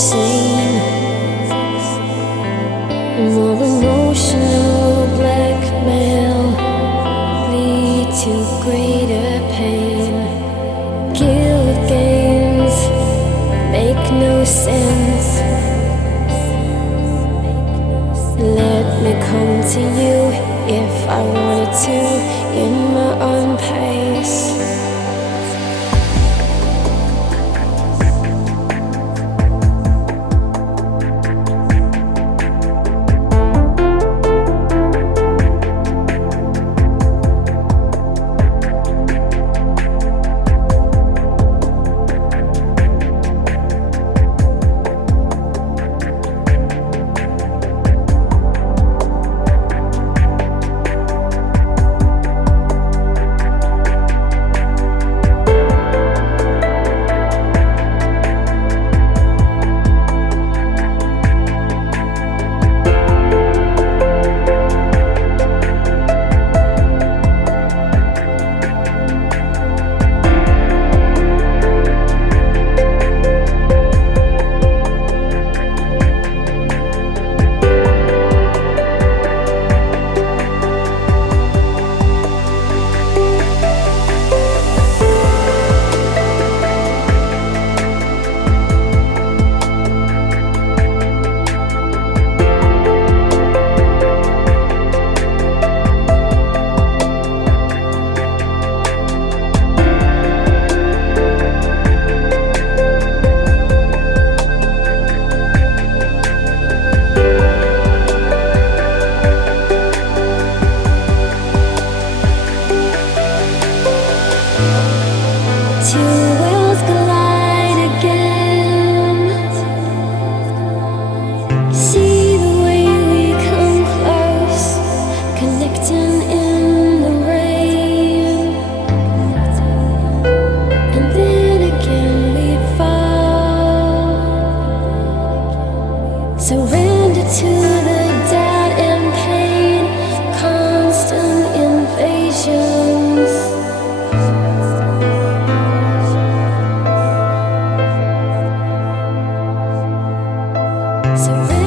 insane. More emotional blackmail lead to greater pain. Guilt games make no sense. Let me come to you if I wanted to, in my own pace. Surrender to the doubt and pain, constant invasions. Surrender.